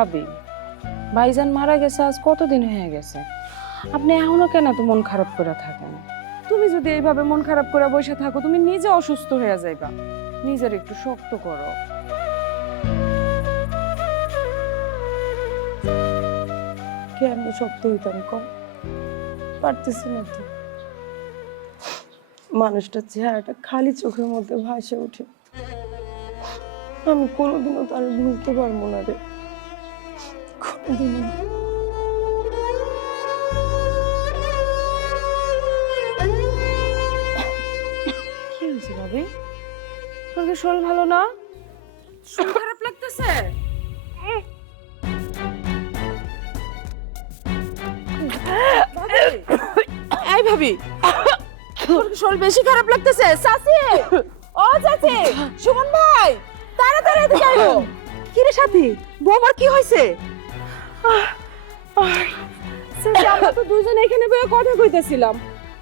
ভাবি, ভাইজান মারা গেছে আজ কতদিন হয়ে গেছে, আপনি এখনো কেন তো মন খারাপ করে থাকেন? তুমি যদি এইভাবে মন খারাপ করে বসে থাকো তুমি নিজে অসুস্থ হয়ে যাইবা। নিজের একটু শক্ত করো। কেমন শক্ত হইতাম কম, পারতেছি না তো। মানুষটার চেহারাটা খালি চোখের মধ্যে ভাসে ওঠে, আমি কোনোদিনও তার ভুলতে পারবো না রে, কোনোদিনও। কি হয়েছে ভাবি? তোর কি শরীর ভালো না? শরীর খারাপ লাগতেছে? এই ভাবি, তোর কি শরীর বেশি খারাপ লাগতেছে? চাচি, ও চাচি, সুমন ভাই, তাড়াতাড়ি এদিকে আইও। কি রে সাথী, বৌমার কি হয়েছে? চাচি, আমরা তো দুজনে এখানে বসে কথা কইতেছিলাম,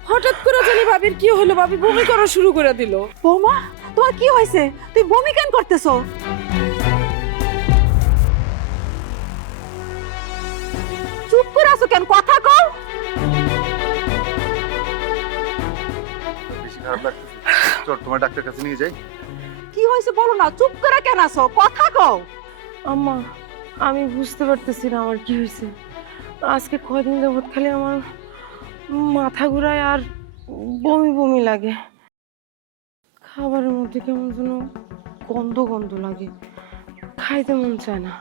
হঠাৎ করে জানি ভাবির কি হলো, ভাবি বমি করা শুরু করে দিল। বৌমা, তোমার কি হয়েছে? তুই বমি কেন করতেছো? চুপ করে আছো কেন? কথা কও। বেশি খারাপ লাগতেছে, চল তোমার ডাক্তার কাছে নিয়ে যাই। কি হয়েছে বলো না, চুপ করে কেন আছো? কথা কও। আম্মা, আমি বুঝতে পারতেছি না আমার কি হয়েছে। আজকে কয়দিন যাবত খালি আমার মাথা ঘুরায় আর বমি বমি লাগে, খাবারের মধ্যে কেমন যেন গন্ধ গন্ধ লাগে, খাইতে মন চায় না,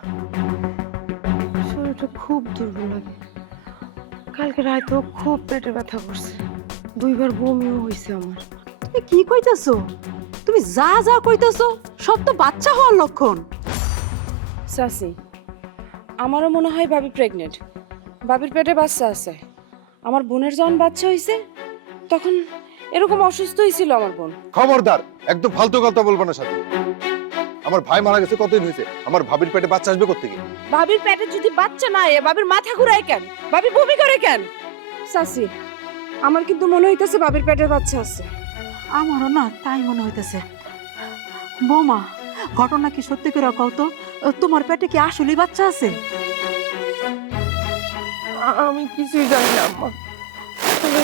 শরীরটা খুব দুর্বল লাগে। কালকে রাতেও খুব পেটে ব্যথা করছে, 2বার বমিও হয়েছে আমার। তুমি কি কইতাছো? তুমি যা যা কইতাছো সব তো বাচ্চা হওয়ার লক্ষণ। চাচি, আমারও মনে হয় ভাবি প্রেগনেন্ট, ভাবির পেটে বাচ্চা আছে। আমার বোনের যখন বাচ্চা হয়েছে তখন এরকম অসুস্থ হয়েছিল আমার বোন। খবরদার, একদম ফালতু কথা বলবো না সাথে। আমার ভাই মারা গেছে কতদিন হয়েছে, আমার ভাবির পেটে বাচ্চা আসবে কোত্থেকে? ভাবির পেটে যদি বাচ্চা না হয় ভাবির মাথা ঘুরায় কেন, ভাবি বমি করে কেন? চাচি, আমার কিন্তু মনে হইতেছে ভাবির পেটে বাচ্চা আছে। আমারও না তাই মনে হইতেছে। বৌমা, ঘটনা কি সত্যি করে কও তো, তোমার পেটে কি আসলেই বাচ্চা আছে? আমি কিছুই জানি না আম্মা, তবে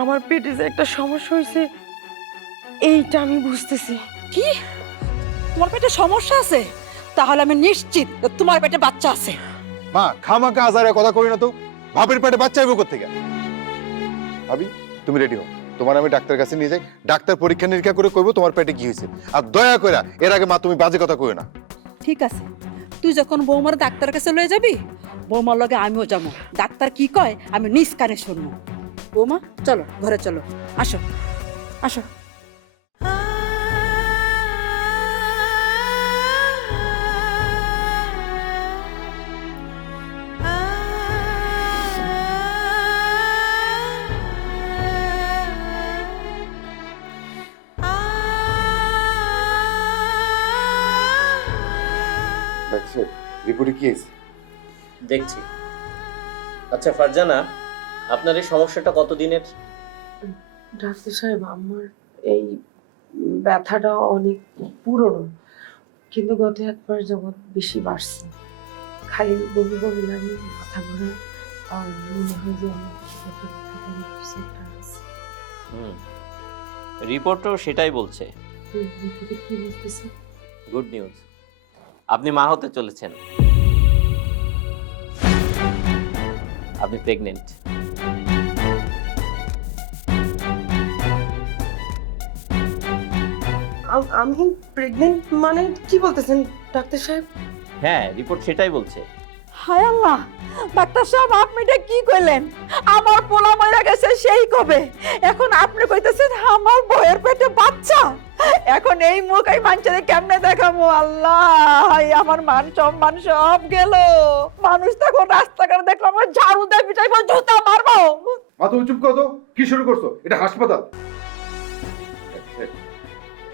আমার পেটে যে একটা সমস্যা হয়েছে এইটা আমি বুঝতেছি। কি? তোমার পেটে সমস্যা আছে? তাহলে আমি নিশ্চিত তোমার পেটে বাচ্চা আছে। মা, খামাকা আজারে কথা করি না তো। ভাবির পেটে বাচ্চা আসবে কোত্থেকে? ভাবি, তুমি রেডি হও, তোমার আমি ডাক্তার কাছে নিয়ে যাই, ডাক্তার পরীক্ষা নিরীক্ষা করে কইবো তোমার পেটে কি হয়েছে। আর দয়া করে এর আগে মা তুমি বাজে কথা কইও না। ঠিক আছে, তুই যখন বৌমার ডাক্তারের কাছে লয়ে যাবি, বৌমার লগে আমিও যাবো। ডাক্তার কি কয় আমি নিজ কানে শুনবো। বৌমা, চলো ঘরে চলো, আসো আসো। ডাক্তার, রিপোর্টে কি হয়েছে? দেখছি। আচ্ছা ফারজানা, আপনার এই সমস্যাটা কতদিনের? ডাক্তার সাহেব, আমার এই ব্যথাটা অনেক পুরনো, কিন্তু গত 1 মাস যাবৎ বেশি বাড়ছে। খালি বমি বমি লাগে, মাথা ঘোরায়, আর মনে হয় যে আমার পেটে কিছু একটা আছে। রিপোর্টও সেটাই বলছে। রিপোর্টে কি বলতেছে? গুড নিউজ, আপনি মা হতে চলেছেন। আপনি প্রেগনেন্ট। আমি প্রেগনেন্ট মানে কি বলতেছেন ডাক্তার সাহেব? হ্যাঁ, রিপোর্ট সেটাই বলছে। হায় আল্লাহ, ডাক্তার সাহেব আপনি এটা কি কইলেন? আমার পোলা মরে গেছে সেই কবে, এখন আপনি কইতেছেন আমার বউয়ের পেটে বাচ্চা। এখন এই মুখ এই মানুষের কেমনে দেখাবো? আল্লাহ, আমার মান সম্মান সব গেল। মানুষ তখন রাস্তাঘাটে দেখলো আমার ঝাড়ু দিয়ে পিটাইবো, জুতা মারবো। মা, তুমি চুপ করো তো, কি শুরু করছো? এটা হাসপাতাল।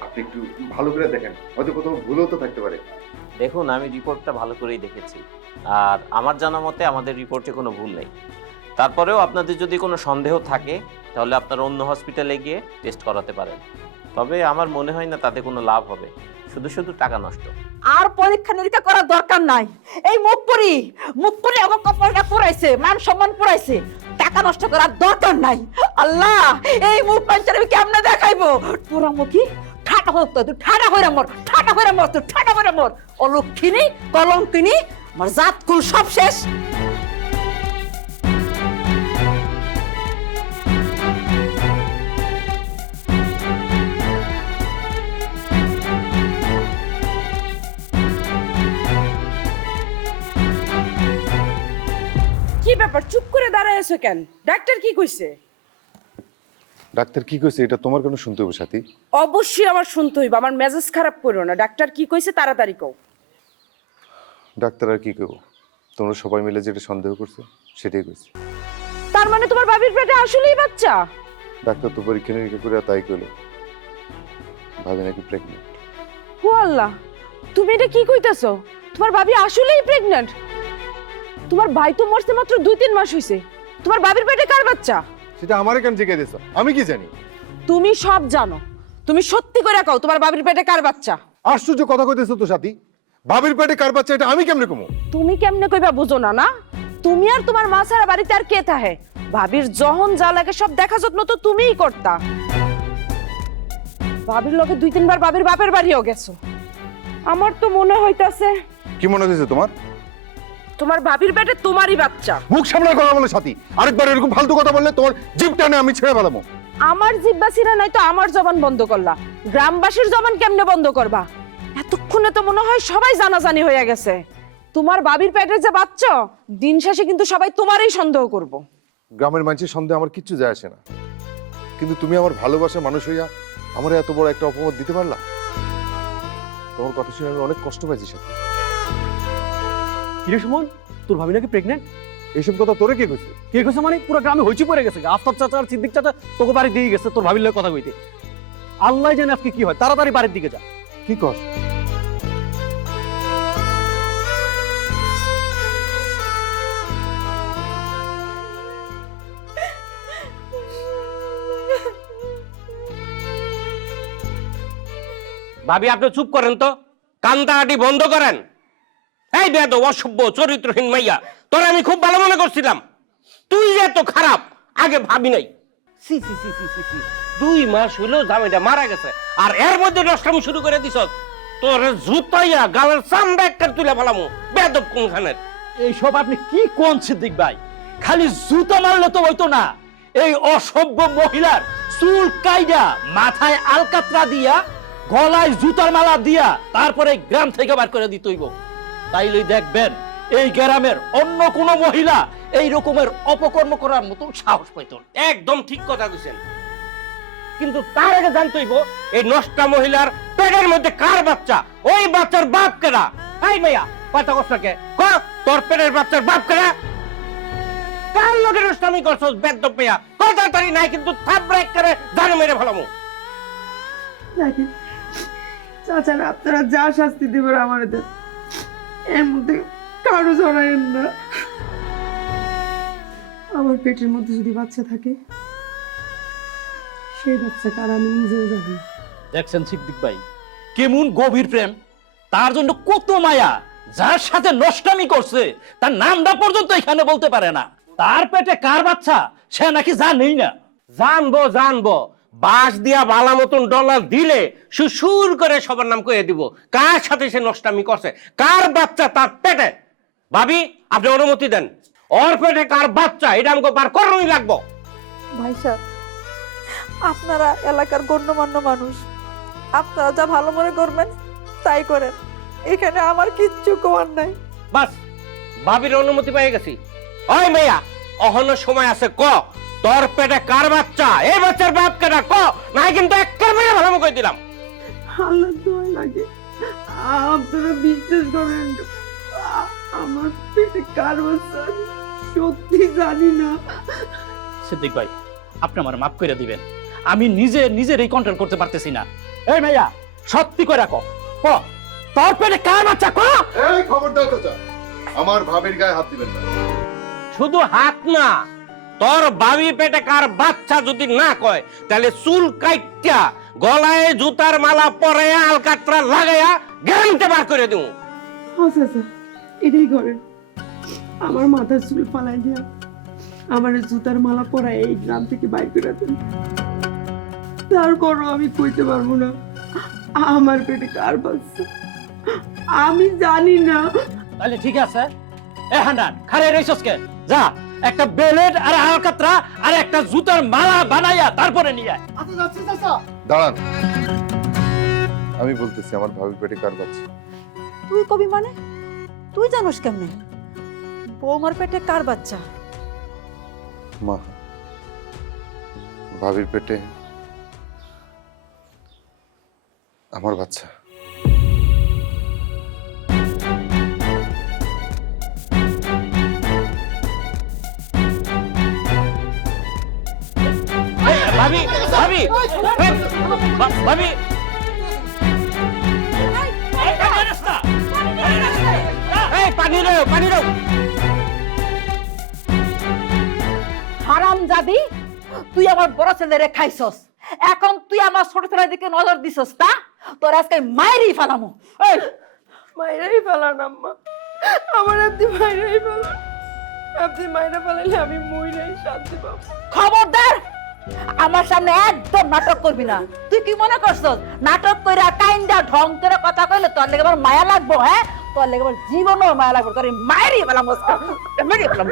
আপনি একটু ভালো করে দেখেন, হয়তো কোথাও ভুলও তো থাকতে পারে। দেখুন, আমি রিপোর্টটা ভালো করেই দেখেছি, আর আমার জানা মতে আমাদের রিপোর্টে কোনো ভুল নেই। তারপরেও আপনাদের যদি কোনো সন্দেহ থাকে তাহলে আপনারা অন্য হসপিটালে গিয়ে টেস্ট করাতে পারেন। তবে আমার মনে হয় না তাতে কোনো লাভ হবে, শুধু শুধু টাকা নষ্ট। আর পরীক্ষা নিরীক্ষা করার দরকার নাই। এই মুখ পরি আমার কপালটা পুরাইছে, মান সম্মান পুরাইছে, টাকা নষ্ট করার দরকার নাই। আল্লাহ, এই মুখ পাঞ্চার আমি কেমনে দেখাইবো? তোরা মুখী ঠাটা হোক, তুই ঠাটা হইরা মর, ঠাটা হইরা মর, তুই ঠাটা হইরা মর। অলক্ষিনী, কলঙ্কিনী, আমার জাতকুল সব শেষ। কি ব্যাপার, চুপ করে দাঁড়ায় আছো কেন? ডাক্তার কি কইছে? ডাক্তার কি কইছে এটা তোমার কেন শুনতে হবে সাথী? অবশ্যই আমার শুনতে হইব, আমার মেজাজ খারাপ করো না। ডাক্তার কি কইছে তাড়াতাড়ি কও। ডাক্তার আর কি কইব, তোমরা সবাই মিলে যেটা সন্দেহ করছো সেটাই কইছে। তার মানে তোমার বাবির পেটে আসলেই বাচ্চা? ডাক্তার তো পরীক্ষা নিরীক্ষা করে তাই কইলো, ভাবি নাকি প্রেগনেন্ট। ও আল্লাহ, তুমি এটা কি কইতাছো? তোমার বাবি আসলেই প্রেগন্যান্ট? তোমার ভাই তো মরছে মাত্র 2-3 মাস হইছে, তোমার বাবির পেটে কার বাচ্চা? সেটা আমারে কেন জিজ্ঞাসা দিছো? আমি কি জানি? তুমি সব জানো, তুমি সত্যি করে কও তোমার বাবির পেটে কার বাচ্চা? আশ্চর্য কথা কইতেছো তো সাথী, ভাবির পেটে কার বাচ্চা এটা আমি কেমনে কমু? তুমি কেমনে কইবা বুঝো না? না, তুমি আর তোমার মা ছাড়া বাড়িতে আর কে থাকে? ভাবির যখন যা লাগে সব দেখা যত্ন তো তুমিই করতা। ভাবির লগে 2-3 বার ভাবির বাপের বাড়িও গেছো। আমার তো মনে হইতাছে কি মনে হইছে তোমার? তোমার ভাবির পেটে তোমারই বাচ্চা। মুখ সামনে কথা বলে সাথী, আরেকবার এরকম ফালতু কথা বললে তোমার জিভ টানে আমি ছেড়ে ফেলাবো। আমার জিহ্বা ছিঁড়া নাই তো আমার জবান বন্ধ করলা, গ্রামবাসীর জবান কেমনে বন্ধ করবা? এতক্ষণে তো মনে হয় সবাই জানাজানি হয়ে গেছে তোমার বাবির পেটের যে বাচ্চা। দিন শেষে কিন্তু সবাই তোমারই সন্দেহ করব। গ্রামের মানুষের সন্দেহ আমার কিচ্ছু যায় আসে না, কিন্তু তুমি আমার ভালোবাসার মানুষ হইয়া আমার এত বড় একটা অপবাদ দিতে পারলা? তোমার কথা শুনে আমি অনেক কষ্ট পাইছি সাথী। কিরে সুমন, তোর ভাবি নাকি প্রেগনেন্ট? এইসব কথা তোরে কে কইছে? কে কইছে মানে? পুরো গ্রামে হইচি পড়ে গেছে। আফতাব চাচা আর সিদ্দিক চাচা তোকে বাড়ি দিয়ে গেছে তোর ভাবির লগে কথা কইতে। আল্লাহ জানে আজকে কি হয়, তাড়াতাড়ি বাড়ির দিকে যা। কি কর? ভাবি আপনি চুপ করেন তো, কান্দাকাটি বন্ধ করেন। এই বেদ অসভ্য চরিত্রহীন মাইয়া, তোর আমি খুব ভালো মনে করছিলাম, তুই যে এত খারাপ আগে ভাবি নাই। সি সি সি সি সি সি 2 মাস হইলো জামাইটা মারা গেছে আর এর মধ্যে নষ্টামি শুরু করে দিছ। তোর জুতাইয়া গালের চামড়া একটা তুলে ফেলামু, বেদব কোনখানের। এইসব আপনি কি কোন সিদ্দিক ভাই? খালি জুতা মারলে তো হইতো না। এই অসভ্য মহিলার চুল কাইডা মাথায় আলকাতরা দিয়া গলায় জুতার মালা দিয়া তারপরে গ্রাম থেকে বার করে দিতে হইব। তাইলেই দেখবেন এই গ্রামের অন্য কোন মহিলা এই রকমের অপকর্ম করার মতো সাহস পাইত না। একদম ঠিক কথা কইছেন, কিন্তু তার আগে জানতে হইব এই নষ্টা মহিলার পেটের মধ্যে কার বাচ্চা, ওই বাচ্চার বাপ কেডা? এই মেয়া কথা কষ্টকে ক, তোর পেটের বাচ্চার বাপ কেডা? কার লোকের নষ্টামি করছস বেদ্য পেয়া? কথা তাড়ি নাই কিন্তু থাপড়া করে জানে মেরে ফেলামু। দেখেন চাচারা, আপনারা যা শাস্তি দিবেন আমার দেন, এর মধ্যে কারো জড়াইন না। আমার পেটের মধ্যে যদি বাচ্চা থাকে, সেই বাচ্চা কার আমি নিজেও জানি। দেখছেন সিদ্দিক ভাই কেমন গভীর প্রেম, তার জন্য কত মায়া। যার সাথে নষ্টামি করছে তার নামটা পর্যন্ত এখানে বলতে পারে না। তার পেটে কার বাচ্চা সে নাকি জানেই না। জানবো জানবো, বাস দিয়া বালা মতন ডলার দিলে সুসুর করে সবার নাম কয়ে দিব কার সাথে সে নষ্টামি করছে, কার বাচ্চা তার পেটে। ভাবি আপনি অনুমতি দেন, ওর পেটে কার বাচ্চা এটা আমাকে বার করণই লাগবো। ভাই সাহেব, আপনারা এলাকার গণ্যমান্য মানুষ, আপনারা যা ভালো মনে করবেন তাই করেন, এখানে আমার কিচ্ছু করার নাই। বাস ভাবির অনুমতি পেয়ে গেছি। ওই মেয়া অহনো সময় আছে, ক তোর পেটে কার বাচ্চা, এই বাচ্চার বাপ কেনা ক, নাই কিন্তু একেবারে ভালো কই দিলাম। আল্লাহ দোয়া লাগে, আপনারা বিশ্বাস করেন আমার পেটে কার বাচ্চা সত্যি জানি না। সিদ্দিক ভাই আপনি আমার মাফ করে দিবেন, আমি নিজের এই কন্ট্রোল করতে পারতেছি না। এই ভাইয়া সত্যি করে কো, তোর পেটে কার বাচ্চা ক। এই খবরদার চাচা, আমার ভাবির গায়ে হাত দিবেন না। শুধু হাত না, তোর বাবি পেটে কার বাচ্চা যদি না কয় তাহলে চুল কাইটা গলায় জুতার মালা পরে আলকাতরা লাগাইয়া গ্যারান্টি বার করে দিব। আচ্ছা আচ্ছা, এটাই করেন। আমার মাথার চুল ফালাই দিয়া আমার জুতার মালা পরা এই গ্রাম থেকে বাইর করে দেন। তারপরও আমি কইতে পারবো না আমার পেটে কার বাচ্চা। আমি জানি না। তাহলে ঠিক আছে, এ হান্নান খারে রেছসকে যা একটা বেলেট আর আলকাতরা আর একটা জুতার মালা বানাইয়া তারপরে নিয়ে আয়। দাঁড়ান, আমি বলতেছি আমার ভাবির পেটে কার বাচ্চা। তুই কবি মানে তুই জানোস কেমনে বৌমার পেটে কার বাচ্চা? মা, ভাবির পেটে আমার বাচ্চা। ভাবি ভাবি ভাবি এই পানি দাও, পানি দাও। হারামজাদি, তুই আমার বড় ছেলেরে খাইছস, এখন তুই আমার ছোট ছেলের দিকে নজর দিছস না? তোর আজকে মায়েরই ফালামু। এই মাইরাই ফেলান আম্মা, আমার আপনি মাইরাই ফেলান। আপনি মাইরা ফেলাইলে আমি মইরাই শান্তি পাবো। খবরদার, আমার সামনে একদম নাটক করবি না। তুই কি মনে করছস নাটক কইরা কাইন্দা ঢং করে কথা কইলে তোর লেগে আমার মায়া লাগবো? হ্যাঁ, তোর লেগে আমার জীবনও মায়া লাগবে। তোর মায়েরই ফেলামু, মেরে ফেলাম।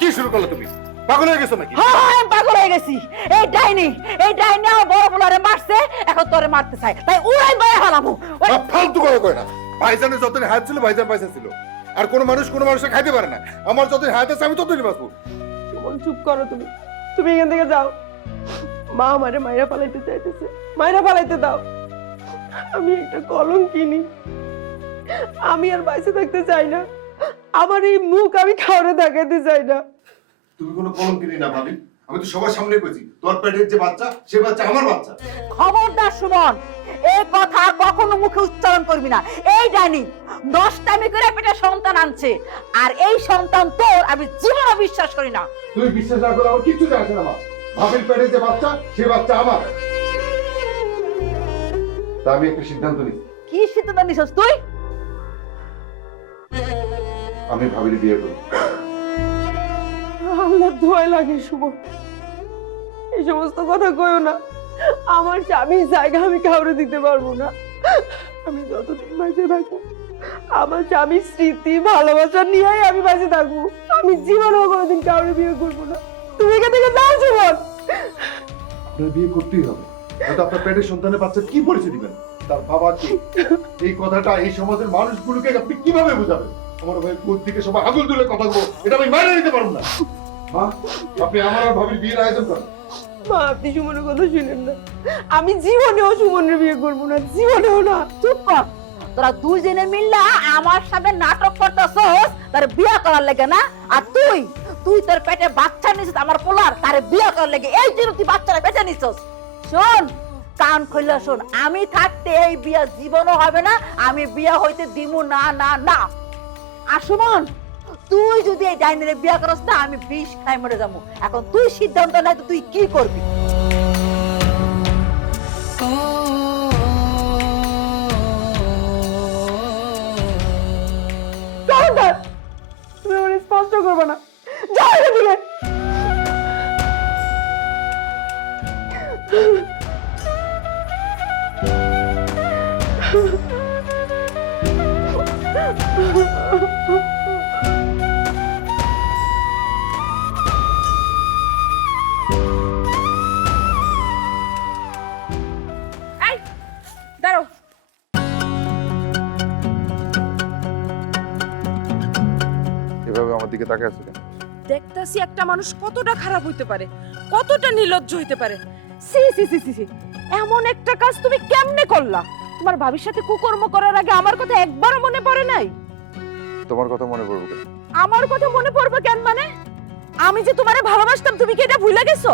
কি শুরু করলে তুমি? পাগল হয়ে গেছো নাকি? হ্যাঁ, আমি পাগল হয়ে গেছি। এই ডাইনি আমার বড় বলারে মারছে, এখন তোরে মারতে চাই, তাই উড়াই মায়া ফেলামু। ফালতু করে কয় না। ভাইজানের যতদিন হায়াত ছিল ভাইজান পয়সা ছিল, আর কোন মানুষ কোন মানুষের খাইতে পারে না। আমার যতদিন হায়াত আছে আমি ততদিন বাঁচবো। সুমন, চুপ করো তুমি। তুমি এখান থেকে যাও। মা আমারে মাইরা পালাইতে চাইতেছে, মাইরা পালাইতে দাও। আমি একটা কলম কিনি, আমি আর বাইসে থাকতে চাই না। আমার এই মুখ আমি খাওয়ারে দেখাতে চাই না। তুমি কোনো কলম কিনি না ভাবি, আমি তো সবার সামনে কইছি তোর পেটের যে বাচ্চা সে বাচ্চা আমার বাচ্চা। খবরদার সুমন, এই কথা কখনো মুখে উচ্চারণ করবি না। এই ডাইনি নষ্টামি করে পেটে সন্তান আনছে, আর এই সন্তান তোর আমি জীবনে বিশ্বাস করি না। তুই বিশ্বাস না করলে আমার কিচ্ছু যায় আসে না। মা, ভাবির পেটের যে বাচ্চা সে বাচ্চা আমার। তা আমি একটা সিদ্ধান্ত নিই। কি সিদ্ধান্ত নিছস তুই? আমি ভাবির বিয়ে করব। আল্লাহ দোয়া লাগে সুমন, এই সমস্ত কথা কইও না। আমার স্বামীর জায়গা আমি কাউরে দিতে পারবো না। আমি যতদিন বেঁচে থাকবো আমার স্বামীর স্মৃতি ভালোবাসা নিয়েই আমি বেঁচে থাকবো। আমি জীবনেও কোনোদিন কাউরে বিয়ে করবো না। তুমি এখান থেকে যাও সুমন। আপনার বিয়ে করতেই হবে, হয়তো আপনার পেটের সন্তানের বাচ্চা কি পরিচয় দিবেন, তার বাবা কি? এই কথাটা এই সমাজের মানুষগুলোকে আপনি কিভাবে বোঝাবেন? আমার ভাই কোথ থেকে সবাই আগুন তুলে কথা বলবো, এটা আমি মেনে নিতে পারবো না। মা, আপনি আমার আর ভাবির বিয়ের আয়োজন করেন। মা, আপনি সুমনের কথা শুনেন না। আমি জীবনেও সুমনের বিয়ে করবো না, জীবনেও না। চুপ কর। তোরা দুইজনে মিললা আমার সাথে নাটক করতেছস তার বিয়ে করার লাগে না? আর তুই তোর পেটে বাচ্চা নিছিস আমার পোলার, তার বিয়ে করার লাগে। এই জন্য তুই বাচ্চারা বেঁচে নিছস। শোন, কান খুলে শোন, আমি থাকতে এই বিয়ে জীবনও হবে না। আমি বিয়ে হইতে দিমু না না না। আর সুমন, তুই যদি এই ডাইনিরে বিয়ে করস না, আমি বিষ খাই মরে যাবো। এখন তুই সিদ্ধান্ত নাই তো তুই কি করবি? খবরদার, তুমি আমার স্পষ্ট করবে না। যাও এখান থেকে। এই দাঁড়াও। এভাবে আমার দিকে তাকিয়ে আছো কেন? দেখতাছি একটা মানুষ কতটা খারাপ হইতে পারে, কতটা নির্লজ্জ হইতে পারে। সি সি সি সি সি, এমন একটা কাজ তুমি কেমনে করলা? তোমার ভাবির সাথে কুকর্ম করার আগে আমার কথা একবারও মনে পড়ে নাই? তোমার কথা মনে পড়বে কেন? আমার কথা মনে পড়বে কেন মানে? আমি যে তোমারে ভালোবাসতাম, তুমি কি এটা ভুলে গেছো?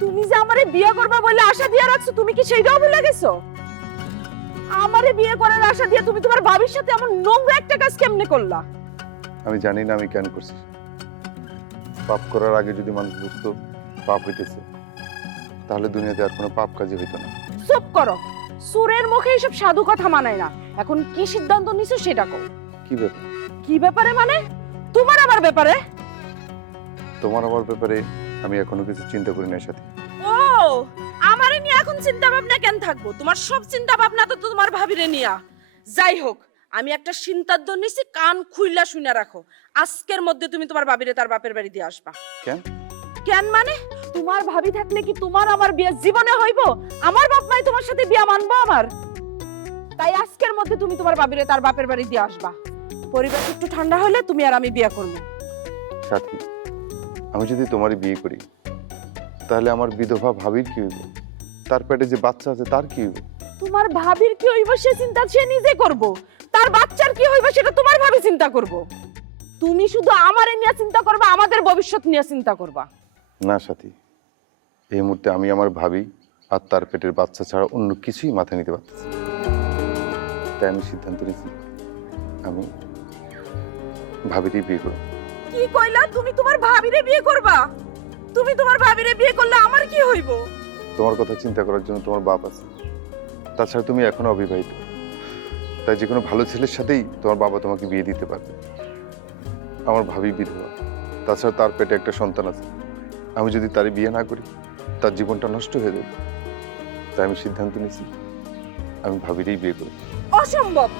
তুমি যে আমারে বিয়ে করবা বলে আশা দিয়ে রাখছো, তুমি কি সেইটাও ভুলে গেছো? আমারে বিয়ে করার আশা দিয়ে তুমি তোমার ভাবির সাথে এমন নোংরা একটা কাজ কেমনে করলা? আমি জানি না আমি কেন করছি। পাপ করার আগে যদি মানুষ বুঝতো পাপ হইতেছে, তাহলে দুনিয়াতে আর কোনো পাপ কাজই হইতো না। চুপ করো, সুরের মুখে এসব সাধু কথা মানায় না। এখন কি সিদ্ধান্ত নিছো সেটা কও। কি ব্যাপার? কি ব্যাপারে মানে? তোমার আবার ব্যাপারে? তোমার আমার ব্যাপারে আমি এখনো কিছু চিন্তা করি না সাথী। ও, আমারে নিয়ে এখন চিন্তা ভাবনা কেন থাকবো? তোমার সব চিন্তা ভাবনা তো তোমার ভাবিরে নিয়া। যাই হোক, আমি একটা সিদ্ধান্ত নিছি, কান খুইলা শুনে রাখো। আজকের মধ্যে তুমি তোমার ভাবিরে তার বাপের বাড়ি দিয়ে আসবা। কেন? কেন মানে? তোমার ভাবি থাকলে কি তোমার আমার বিয়ে জীবনে হইব? আমার বাপ মাই তোমার সাথে বিয়া মানবো আমার? তাই আজকের মধ্যে তুমি তোমার ভাবিরে তার বাপের বাড়ি দিয়ে আসবা। পরিবেশ একটু ঠান্ডা হলে তুমি আর আমি বিয়া করবো। সাথী, আমি যদি তোমারই বিয়ে করি তাহলে আমার বিধবা ভাবির কি হইব? তার পেটে যে বাচ্চা আছে তার কি হইব? তোমার ভাবির কি হইব সে চিন্তা সে নিজে করব। তার বাচ্চার কি হইব সেটা তোমার ভাবি চিন্তা করব। তুমি শুধু আমারে নিয়ে চিন্তা করবা, আমাদের ভবিষ্যৎ নিয়ে চিন্তা করবা। না সাথী, এই মুহূর্তে আমি আমার ভাবি আর তার পেটের বাচ্চা ছাড়া অন্য কিছুই মাথায় নিতে পারতেছি না। তাই আমি সিদ্ধান্ত নিয়েছি আমি ভাবিরই বিয়ে করব। কি কইলা? তুমি তোমার ভাবিরে বিয়ে করবা? তুমি তোমার ভাবিরে বিয়ে করলে আমার কি হইব? তোমার কথা চিন্তা করার জন্য তোমার বাপ আছে, তাছাড়া তুমি এখনো অবিবাহিত। তাই যে কোনো ভালো ছেলের সাথেই তোমার বাবা তোমাকে বিয়ে দিতে পারবে। আমার ভাবি বিধবা, তাছাড়া তার পেটে একটা সন্তান আছে। আমি যদি তার বিয়ে না করি তার জীবনটা নষ্ট হয়ে যাবে। তাই আমি সিদ্ধান্ত নিয়েছি আমি ভাবিরই বিয়ে করব। অসম্ভব।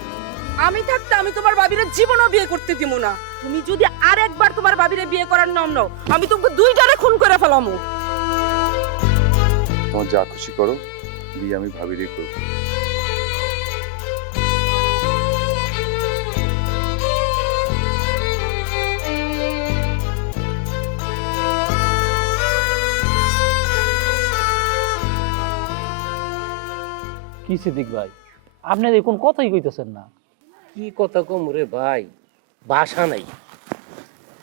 আমি থাকতে আমি তোমার ভাবিরে জীবনও বিয়ে করতে দিব না। তুমি যদি আরেকবার তোমার ভাবিরে বিয়ে করার নাম নাও, আমি তোমাকে দুইটারে খুন করে ফেলামু। তোমার যা খুশি করো, বিয়ে আমি ভাবিরই করব। কি সিদ্দিক ভাই, আপনি এখন কথাই কইতেছেন না। কি কথা কম রে ভাই, বাসা নাই।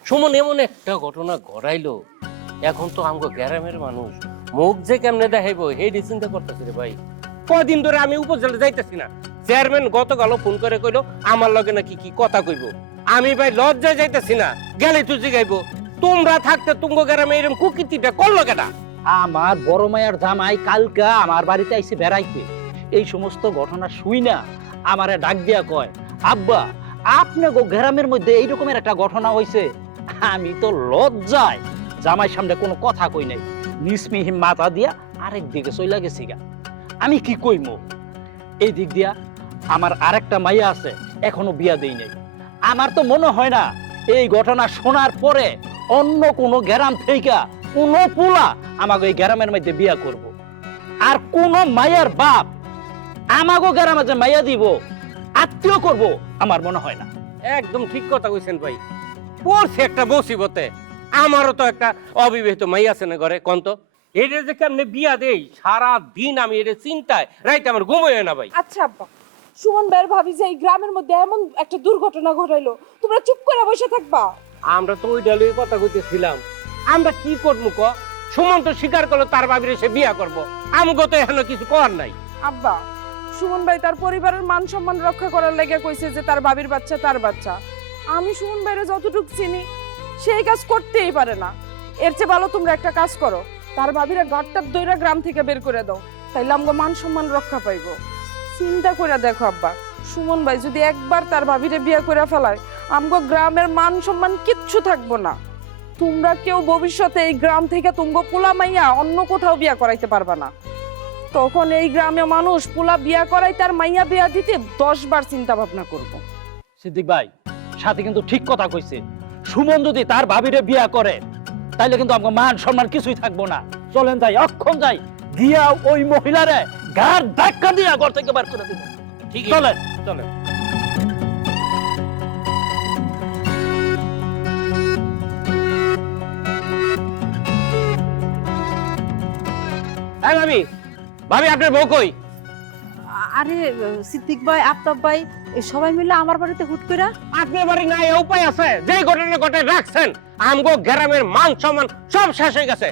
সুমন এমন একটা ঘটনা ঘটাইলো, এখন তো আমগো গ্রামের মানুষ মুখ যে কেমনে দেখাইবো এই চিন্তা করতেছি রে ভাই। কয়দিন ধরে আমি উপজেলা যাইতেছি না। চেয়ারম্যান গতকালও ফোন করে কইলো আমার লগে নাকি কি কথা কইব। আমি ভাই লজ্জায় যাইতেছি না, গেলে তুই জিগাইবো তোমরা থাকতে তুঙ্গ গ্রামে এরকম কুকীর্তিটা করলো কেটা? আমার বড় মায়ের জামাই কালকা আমার বাড়িতে আইসে বেড়াইতে, এই সমস্ত ঘটনা শুই না আমারে ডাক দিয়া কয়, আব্বা আপনি গো গ্রামের মধ্যে এইরকমের একটা ঘটনা হইছে। আমি তো লজ্জায় জামাই সামনে কোনো কথা কই নাই, নিসমিহি মাথা দিয়া আরেক দিকে চইলা গেছি গা। আমি কি কইমু? এই দিক দিয়া আমার আরেকটা মাইয়া আছে, এখনো বিয়া দেই নাই। আমার তো মনে হয় না এই ঘটনা শোনার পরে অন্য কোনো গ্রাম থেকে কোনো পোলা আমাকে এই গ্রামের মধ্যে বিয়া করব। আর কোন মায়ের বাপ আমাগো গ্রামে যে মাইয়া দিব আত্মীয় করব আমার মনে হয় না। একদম ঠিক কথা কইছেন ভাই, পড়ছে একটা মুসিবতে। আমারও তো একটা অবিবাহিত মাই আছে না ঘরে, কন্ত এটা যে কেমনে বিয়া দেই সারা দিন আমি এটা চিন্তায় রাইতে আমার ঘুম হয় না ভাই। আচ্ছা আব্বা, সুমন ভাইয়ের ভাবি যে এই গ্রামের মধ্যে এমন একটা দুর্ঘটনা ঘটাইলো, তোমরা চুপ করে বসে থাকবা? আমরা তো ওই ডালে কথা কইতেছিলাম, আমরা কি করবো ক? সুমন তো স্বীকার করলো তার ভাবিরে সে বিয়া করবো, আমগো তো এখনো কিছু করার নাই। আব্বা, সুমন ভাই তার পরিবারের মান সম্মান রক্ষা করার লেগে কইছে যে তার ভাবির বাচ্চা তার বাচ্চা। আমি সুমন ভাইরে যতটুকু চিনি সেই কাজ করতেই পারে না। এর চেয়ে ভালো তোমরা একটা কাজ করো, তার ভাবিরা গাটটাপ দইরা গ্রাম থেকে বের করে দাও, তাইলে আমগো মান সম্মান রক্ষা পাইবো। চিন্তা করে দেখো আব্বা, সুমন ভাই যদি একবার তার ভাবিরে বিয়ে করে ফেলায়, আমগো গ্রামের মান সম্মান কিচ্ছু থাকবো না। তোমরা কেউ ভবিষ্যতে এই গ্রাম থেকে তুমগো পোলা মাইয়া অন্য কোথাও বিয়া করাইতে পারবা না। তখন এই গ্রামে মানুষ পোলা বিয়া করাই তার মাইয়া বিয়া দিতে 10 বার চিন্তা ভাবনা করবো। সিদ্দিক ভাই সাথে কিন্তু ঠিক কথা কইছে। সুমন যদি তার ভাবিরে বিয়া করে তাইলে কিন্তু আমার মান সম্মান কিছুই থাকবো না। চলেন যাই, অক্ষম যাই, গিয়া ওই মহিলারে গার ধাক্কা দিয়া ঘর থেকে বার করে দিব। ঠিক চলেন চলেন। হ্যাঁ ভাবি, ভাবি আপনার বউ কই? আরে সিদ্দিক ভাই, আফতাব ভাই, এই সবাই মিলে আমার বাড়িতে হুট করে। আপনার বাড়ি না এই উপায় আছে? যে ঘটনা ঘটে রাখছেন আমগো গ্রামের মান সম্মান সব শেষ হয়ে গেছে।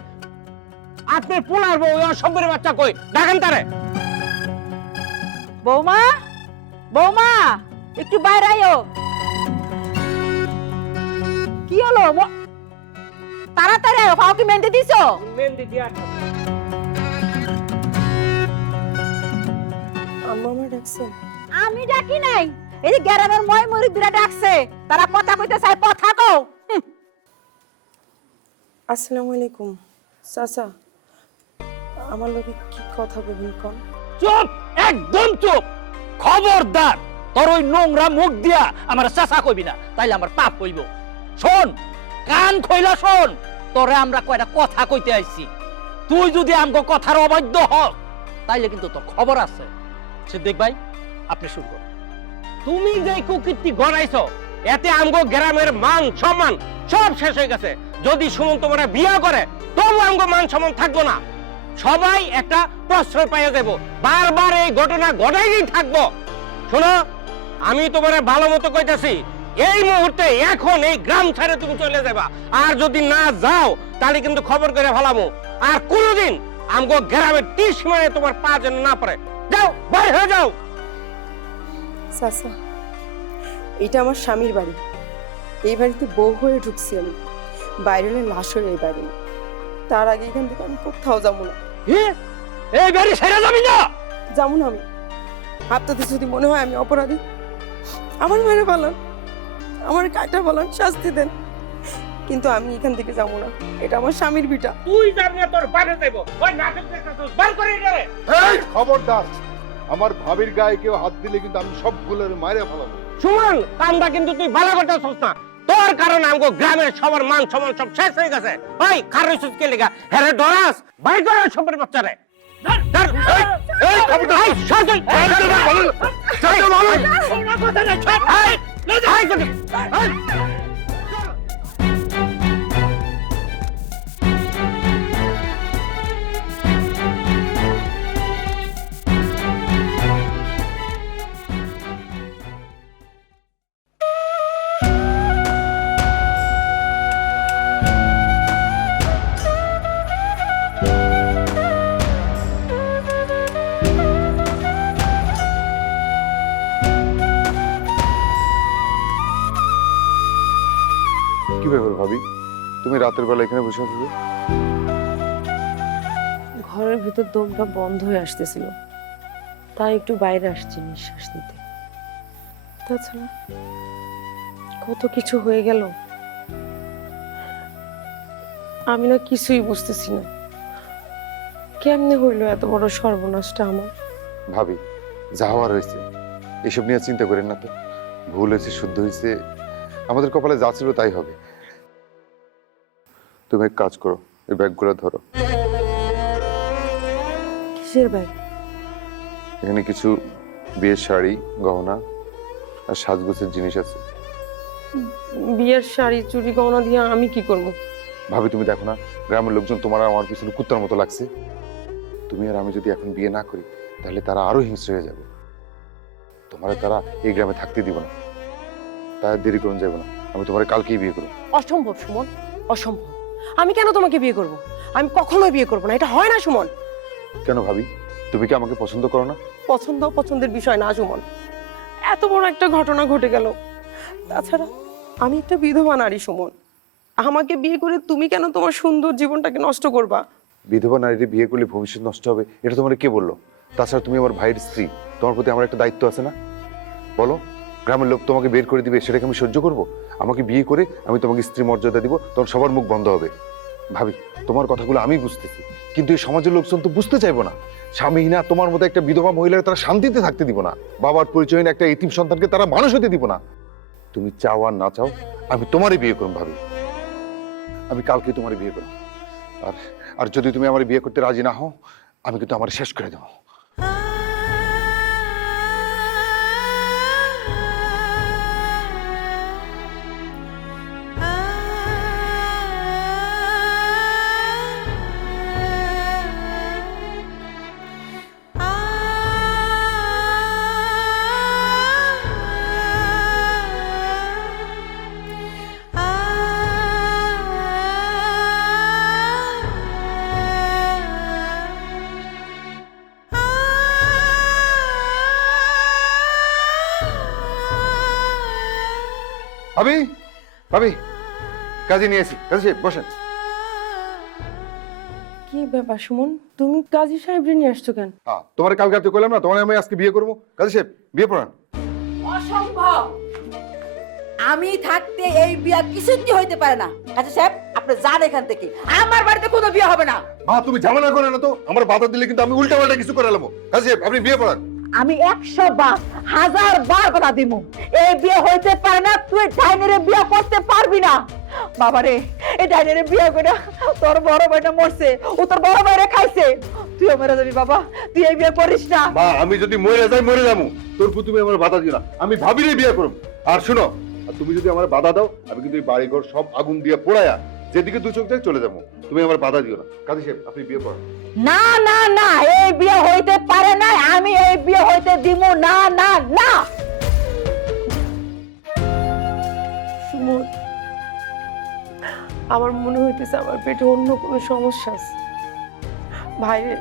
আপনার পোলার বউ অসভ্যের বাচ্চা কই, ডাকেন তারে। বৌমা, বৌমা, একটু বাইরে আয়ো। কি হলো? তাড়াতাড়ি আয়ো, পাও কি মেহেন্দি দিছো? মেহেন্দি দিয়া আম্মা আমার ডাকছেন? আমি ডাকি নাই, এই যে গ্রামের মই মুরিদরা ডাকছে, তারা কথা কইতে চায়, কথা কও। আসসালামু আলাইকুম চাচা, আমার লোকে কি কথা বলবেন কম? চুপ, একদম চুপ। খবরদার, তোর ওই নোংরা মুখ দিয়া আমার চাচা কইবি না, তাইলে আমার পাপ হইব। শোন, কান খইলা শোন, তোরে আমরা কয়টা কথা কইতে আইছি। তুই যদি আমগো কথার অবাধ্য হস, তাইলে কিন্তু তোর খবর আছে। সিদ্দিক ভাই, আপনি শুরু করুন। তুমি যে কুকীর্তি গড়াইছো, এতে আমগো গ্রামের মান সম্মান সব শেষ হয়ে গেছে। যদি সুমন তোমার বিয়া করে, তবু আমগো মান সম্মান থাকবো না। সবাই একটা প্রশ্রয় পাইয়া দেব, বারবার এই ঘটনা ঘটাইই থাকবো। শোনো, আমি তোমার ভালো মতো কইতাছি, এই মুহূর্তে এখন এই গ্রাম ছেড়ে তুমি চলে যাবা। আর যদি না যাও, তাহলে কিন্তু খবর করে ফেলামো। আর কোনোদিন আমগো গ্রামের টিস মানে তোমার পা যেন না পড়ে। যাও, বাইরে হয়ে যাও। চাচা, এটা আমার স্বামীর বাড়ি। এই বাড়িতে বউ হয়ে ঢুকছি আমি, বাইরে হলে লাশ হয়ে এই বাড়ি। তার আগে এখান থেকে আমি কোথাও যাবো না। এই বাড়ি ছেড়ে যাবি না? যাবো না আমি। আপনাদের যদি মনে হয় আমি অপরাধী, আমার মেরে বলান, আমার কাটা বলান, শাস্তি দেন, কিন্তু আমি এখান থেকে যাবো না। এটা আমার স্বামীর বিটা। তুই যাবি না, তোর বাইরে যাইবো। ওই নাটক দেখতেছিস, বার করে গেলে। এই খবরদার, আমার ভাবির গায়ে কেউ হাত দিলে কিন্তু আমি সবগুলোর মাইরে ফেলাবো। সুমন, কামটা কিন্তু তুই ভালো করতেছিস না। তোর কারণে আমগো গ্রামের সবার মান সম্মান সব শেষ হয়ে গেছে। ওই কারোর কে লেগা হেরে ডরাস, বাইর করে সবের বাচ্চারে। ধর, ধর, এই খবরদার, এই শান্ত, এই বলো, শান্ত বলো। ওরা কথা না ছাড়। এই, এই, কি ব্যাপার ভাবি, তুমি রাতের বেলা এখানে বসে আছো? ঘরের ভিতর দমটা বন্ধ হয়ে আসতেছিল, তাই একটু বাইরে আসছি নিঃশ্বাস নিতে। তাছাড়া কত কিছু হয়ে গেল, আমি না কিছুই বুঝতেছি না। কেমনে হইলো এত বড় সর্বনাশটা আমার? ভাবি, যা হওয়ার হয়েছে এসব নিয়ে চিন্তা করেন না তো। ভুল হয়েছে, শুদ্ধ হয়েছে, আমাদের কপালে যা ছিল তাই হবে। তুমি এক কাজ করো, এই ব্যাগগুলো ধরো। কিসের ব্যাগ? এখানে কিছু বিয়ের শাড়ি, গহনা আর সাজগোজের জিনিস আছে। বিয়ের শাড়ি, চুড়ি, গহনা দিয়ে আমি কি করবো? ভাবি, তুমি দেখো না, গ্রামের লোকজন তোমার আর আমার পিছনে কুত্তার মতো লাগছে। তুমি আর আমি যদি এখন বিয়ে না করি, তাহলে তারা আরো হিংস্র হয়ে যাবে। তোমার তারা এই গ্রামে থাকতে দিব না। তাই আর দেরি করুন যাবে না, আমি তোমার কালকেই বিয়ে করবো। অসম্ভব সুমন, অসম্ভব। আমি কেন তোমাকে বিয়ে করব? আমি কখনোই বিয়ে করব না, এটা হয় না সুমন। কেন ভাবি, তুমি কি আমাকে পছন্দ করো না? পছন্দ পছন্দের বিষয় না সুমন, এত বড় একটা ঘটনা ঘটে গেল। তাছাড়া আমি একটা বিধবা নারী সুমন, আমাকে বিয়ে করে তুমি কেন তোমার সুন্দর জীবনটাকে নষ্ট করবা? বিধবা নারীর বিয়ে করলে ভবিষ্যৎ নষ্ট হবে, এটা তোমার কে বললো? তাছাড়া তুমি আমার ভাইয়ের স্ত্রী, তোমার প্রতি আমার একটা দায়িত্ব আছে না? বলো, গ্রামের লোক তোমাকে বের করে দিবে, সেটাকে আমি সহ্য করব? আমাকে বিয়ে করে আমি তোমাকে স্ত্রী মর্যাদা দিব, তখন সবার মুখ বন্ধ হবে। ভাবি, তোমার কথাগুলো আমি বুঝতেছি, কিন্তু এই সমাজের লোকজন তো বুঝতে চাইবো না। স্বামীহীনা তোমার মতো একটা বিধবা মহিলার তারা শান্তিতে থাকতে দিব না, বাবার পরিচয়হীন একটা এতিম সন্তানকে তারা মানুষ হতে দিব না। তুমি চাও আর না চাও, আমি তোমারই বিয়ে করব ভাবি। আমি কালকে তোমার বিয়ে করব। আর আর যদি তুমি আমার বিয়ে করতে রাজি না হও, আমি কিন্তু আমার শেষ করে দেবো। ভাবি, ভাবি, কাজে নিয়ে এসি, কাজে বসেন। কি ব্যাপার সুমন, তুমি কাজী সাহেব নিয়ে আসছো কেন? তোমার কালকে রাতে কইলাম না তোমার আমি আজকে বিয়ে করবো, কাজী সাহেব বিয়ে পড়ান। অসম্ভব, আমি থাকতে এই বিয়া কিছুই হইতে পারে না। কাজী সাহেব আপনি যান এখান থেকে, আমার বাড়িতে কোনো বিয়ে হবে না। মা তুমি ঝামেলা করে না তো, আমার বাধা দিলে কিন্তু আমি উল্টা পাল্টা কিছু করে এলাম। কাজী সাহেব আপনি বিয়ে পড়ান। আমি 100 বার 1000 বার কথা দিব, এই বিয়ে হইতে পারে না। তুই ডাইনারে বিয়ে করতে পারবি না। বাবারে, এই ডাইনারে বিয়ে করে তোর বড় ভাইটা মরছে, ও তোর বড় ভাইরে খাইছে, তুইও মরে যাবি বাবা। তুই এই বিয়ে করিস না। মা আমি যদি মরে যাই মরে যাবো, তোর তুমি আমার বাধা দিও না, আমি ভাবিরে বিয়ে করব। আর শোনো, আর তুমি যদি আমার বাধা দাও, আমি কিন্তু এই বাড়ি ঘর সব আগুন দিয়ে পোড়ায়া যেদিকে দু চোখ যায় চলে যাবো। তুমি আমার বাধা দিও না। কাজী সাহেব আপনি বিয়ে করেন। না না না, এই বিয়ে হইতে পারে না। আমি এই বিয়ে হইতে দিব না না না। সুমন, আমার মনে হইতেছে আমার পেটে অন্য কোনো সমস্যা আছে। ভাইরে,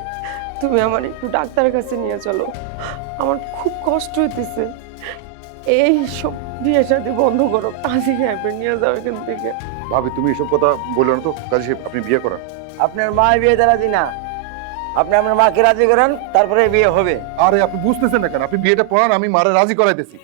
তুমি আমার একটু ডাক্তারের কাছে নিয়ে চলো, আমার খুব কষ্ট হইতেছে। এই সব বিয়ে শাদী বন্ধ করো, কাজী সাহেবের নিয়ে যাও এখান থেকে। ভাবি তুমি এসব কথা বললো না তো। কাজী সাহেব আপনি বিয়ে করেন। আপনার মা বিয়েতে রাজি না, আপনি আপনার মাকে রাজি করেন, তারপরে বিয়ে হবে। আরে আপনি বুঝতেছেন না কেন? আপনি বিয়েটা পড়ান, আমি মারা রাজি করাইতেছি।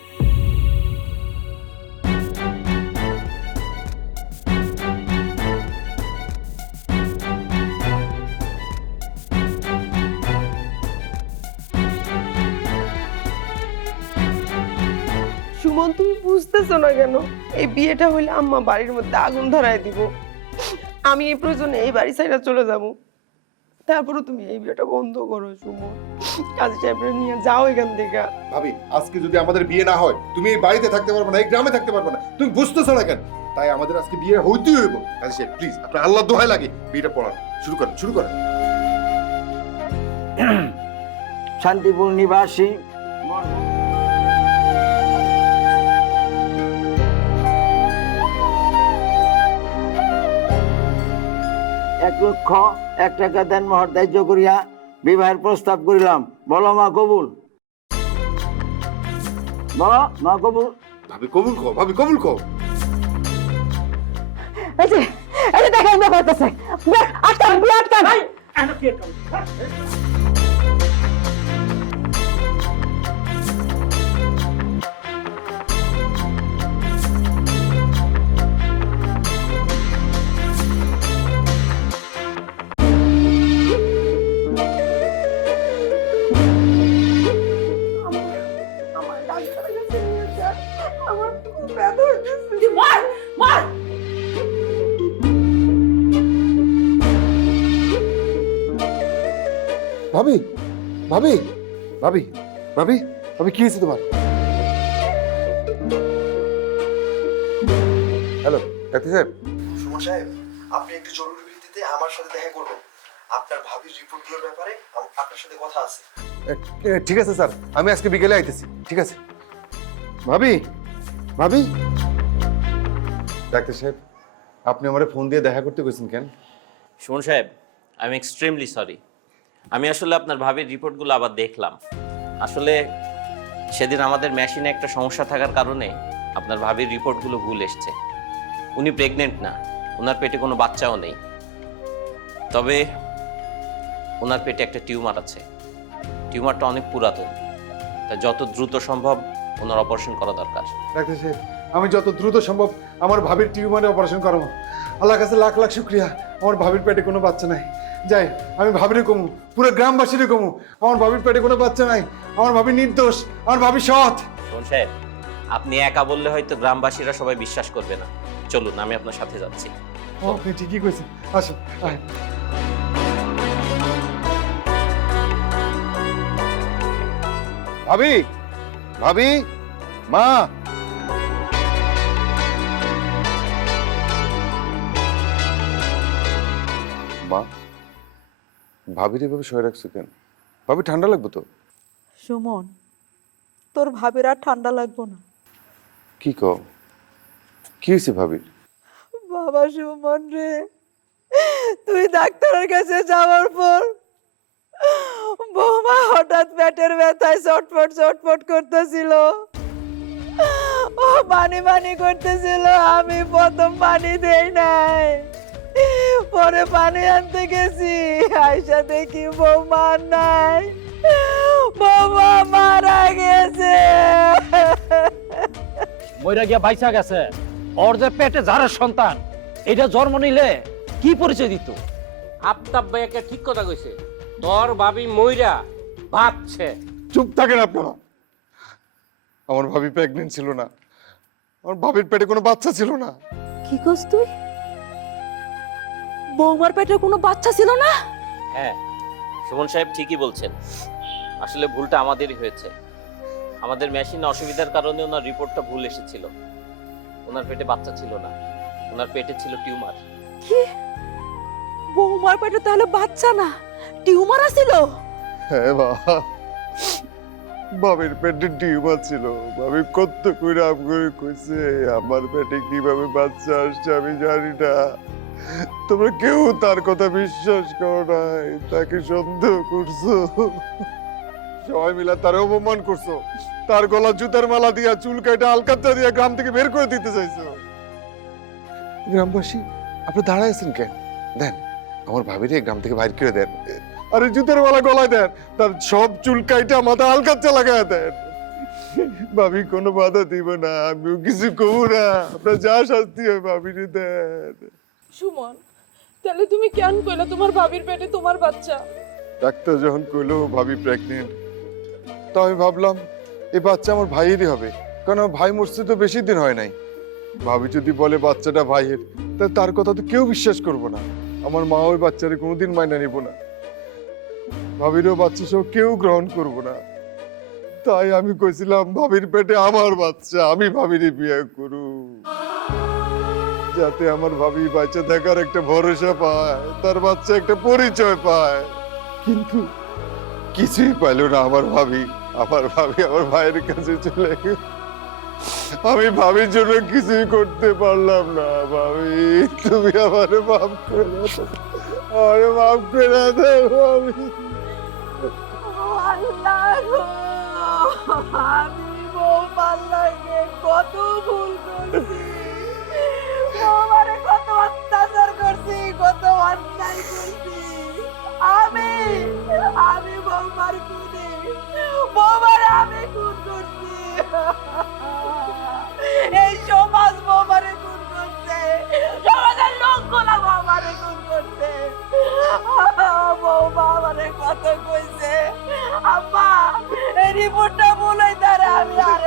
সুমন, তুমি বুঝতেছো না কেন? এই বিয়েটা হইলে আম্মা বাড়ির মধ্যে আগুন ধরায় দিব। আমি এই প্রয়োজনে এই বাড়ি সাইডে চলে যাব। তারপরে তুমি এই বিয়েটা বন্ধ করো সুমন। কাজী সাহেবরা নিয়ে যাও এখান থেকে। ভাবি আজকে যদি আমাদের বিয়ে না হয়, তুমি এই বাড়িতে থাকতে পারবে না, এই গ্রামে থাকতে পারবে না। তুমি বুঝতেছো না কেন? তাই আমাদের আজকে বিয়ে হইতেই হইব। কাজী সাহেব প্লিজ, আপনার আল্লাহ দোহাই লাগে, বিয়েটা পড়ান। শুরু করেন, শুরু করেন। শান্তিপুর নিবাসী এক লক্ষ 1 টাকা দেন মোহর ধার্য করিয়া বিবাহের প্রস্তাব করিলাম। বলো মা কবুল? বলো মা কবুল? ভাবি কবুল কও, ভাবি কবুল কও। এই যে দেখেন বিয়ে করতেছে। আটকান, বিয়ে আটকান। মার মার। ভাবি ভাবি ভাবি ভাবি ভাবি কি হয়েছে তোমার? হ্যালো ডাক্তার সাহেব। সুমন সাহেব, আপনি একটু জরুরি ভিত্তিতে আমার সাথে দেখা করবেন। আপনার ভাবির রিপোর্টগুলোর ব্যাপারে আপনার সাথে কথা আছে। ঠিক আছে স্যার, আমি আজকে বিকেলে আইতেছি। ঠিক আছে ভাবি ভাবি। ডাক্তার সাহেব আপনি আমারে ফোন দিয়ে দেখা করতে কইছেন কেন? সুমন সাহেব, আই এম এক্সট্রিমলি সরি। আমি আসলে আপনার ভাবির রিপোর্টগুলো আবার দেখলাম। আসলে সেদিন আমাদের মেশিনে একটা সমস্যা থাকার কারণে আপনার ভাবির রিপোর্টগুলো ভুল এসছে। উনি প্রেগনেন্ট না, ওনার পেটে কোনো বাচ্চাও নেই। তবে ওনার পেটে একটা টিউমার আছে। টিউমারটা অনেক পুরাতন, তা যত দ্রুত সম্ভব ওনার অপারেশন করা দরকার। ডাক্তার সাহেব আমি যত দ্রুত সম্ভব আমার ভাবির টিউমারে অপারেশন করাবো। আল্লাহর কাছে লাখ লাখ শুক্রিয়া, আমার ভাবির পেটে কোনো বাচ্চা নাই। যাই আমি ভাবিরে কমু, পুরো গ্রামবাসীরে কমু, আমার ভাবির পেটে কোনো বাচ্চা নাই, আমার ভাবি নির্দোষ, আমার ভাবি সৎ। সুমন সাহেব, আপনি একা বললে হয়তো গ্রামবাসীরা সবাই বিশ্বাস করবে না। চলুন আমি আপনার সাথে যাচ্ছি। ও আপনি ঠিকই কইছেন, আসুন। ভাবি ভাবি মা। মা ভাবির এভাবে সয়ে রাখছো কেন? ভাবি ঠান্ডা লাগবে তো। সুমন, তোর ভাবির আর ঠান্ডা লাগবো না। কি কও? কি হয়েছে ভাবির? বাবা সুমন রে, তুই ডাক্তারের কাছে যাওয়ার পর বৌমা হঠাৎ পেটের ব্যথায় চটপট চটপট করতেছিল। ও পানি পানি করতেছিল, আমি প্রথম পানি দেই নাই, পরে পরে পানি আনতে গেছি, আয়সা দেখি বৌমা নাই, বৌমা মারা গেছে। মইরা গিয়া বাইসা গেছে, ওর যে পেটে যারা সন্তান এটা জন্ম নিলে কি পরিচয় দিত? আফতাব ভাইয়াকে ঠিক কথা কইছে, তোর ভাবি মইরা ভাবছে। চুপ থাকেন আপনারা। আমার ভাবি প্রেগনেন্ট ছিল না, আমার ভাবির পেটে কোনো বাচ্চা ছিল না। কি কস তুই? বৌমার পেটে কোনো বাচ্চা ছিল না? হ্যাঁ, সুমন সাহেব ঠিকই বলছেন। আসলে ভুলটা আমাদেরই হয়েছে। আমাদের মেশিনে অসুবিধার কারণে ওনার রিপোর্টটা ভুল এসেছিল। ওনার পেটে বাচ্চা ছিল না, ওনার পেটে ছিল টিউমার। কি? বৌমার পেটে তাহলে বাচ্চা না, টিউমার আছিল? হ্যাঁ বাবা, ভাবির পেটে টিউমার ছিল। ভাবি কত করে করে কইছে আমার পেটে কিভাবে বাচ্চা আসছে আমি জানি না। তোমরা কেউ তার কথা বিশ্বাস করো নাই, তাকে সন্দেহ করছো, সবাই মিলে তার অপমান করছো, তার গলা জুতার মালা দিয়া চুল কাটা আলকাতরা দিয়া গ্রাম থেকে বের করে দিতে চাইছো। গ্রামবাসী আপনি দাঁড়ায় আছেন কেন? দেন আমার ভাবিরে গ্রাম থেকে বাইর করে দেন। আরে জুতার মালা গলায় দেন, তার সব চুল কাইটা মাথা আলকাতরা লাগায় দেন। ভাবি কোনো বাধা দিব না, আমিও কিছু কব না। আপনার যা শাস্তি হয় ভাবিরে দেন। সুমন, তাহলে তুমি কেন কইলা তোমার ভাবির পেটে তোমার বাচ্চা? ডাক্তার যখন কইলো ভাবি প্রেগনেন্ট, তো আমি ভাবলাম এই বাচ্চা আমার ভাইয়েরই হবে, কারণ আমার ভাই মরছে তো বেশি দিন হয় নাই। ভাবি যদি বলে বাচ্চাটা ভাইয়ের, তাহলে তার কথা তো কেউ বিশ্বাস করবো না। আমার মা ওই বাচ্চারে কোনোদিন মাইনা নিব না, ভাবিরও বাচ্চা সহ কেউ গ্রহণ করবো না। তাই আমি কইছিলাম ভাবির পেটে আমার বাচ্চা, আমি ভাবিরে বিয়ে করু, যাতে আমার ভাবি বাচ্চা দেখার একটা ভরসা পায়, তার বাচ্চা একটা পরিচয় পায়। কিন্তু কিছুই পাইলো না আমার ভাবি। আমার ভাইয়ের কাছে চলে গেল। আমি ভাবির জন্য কিছুই করতে পারলাম না। ভাবি তুমি আমারে মাফ করে দাও, আমারে মাফ করে দাও ভাবি। আল্লাহ গো, আমি বৌমার লাগে কত ভুল করছি, বৌমারে কত অত্যাচার করছি, কত অন্যায় করছি। আমি বৌমার খুনি, বৌমারে আমি খুন করছি। এই সমাজ বৌমারে খুন করছে, সমাজের লোকগুলা বৌমারে খুন করছে। বৌমা আমারে কত কইছে, আম্মা এই রিপোর্টটা বলে তারা আমি আর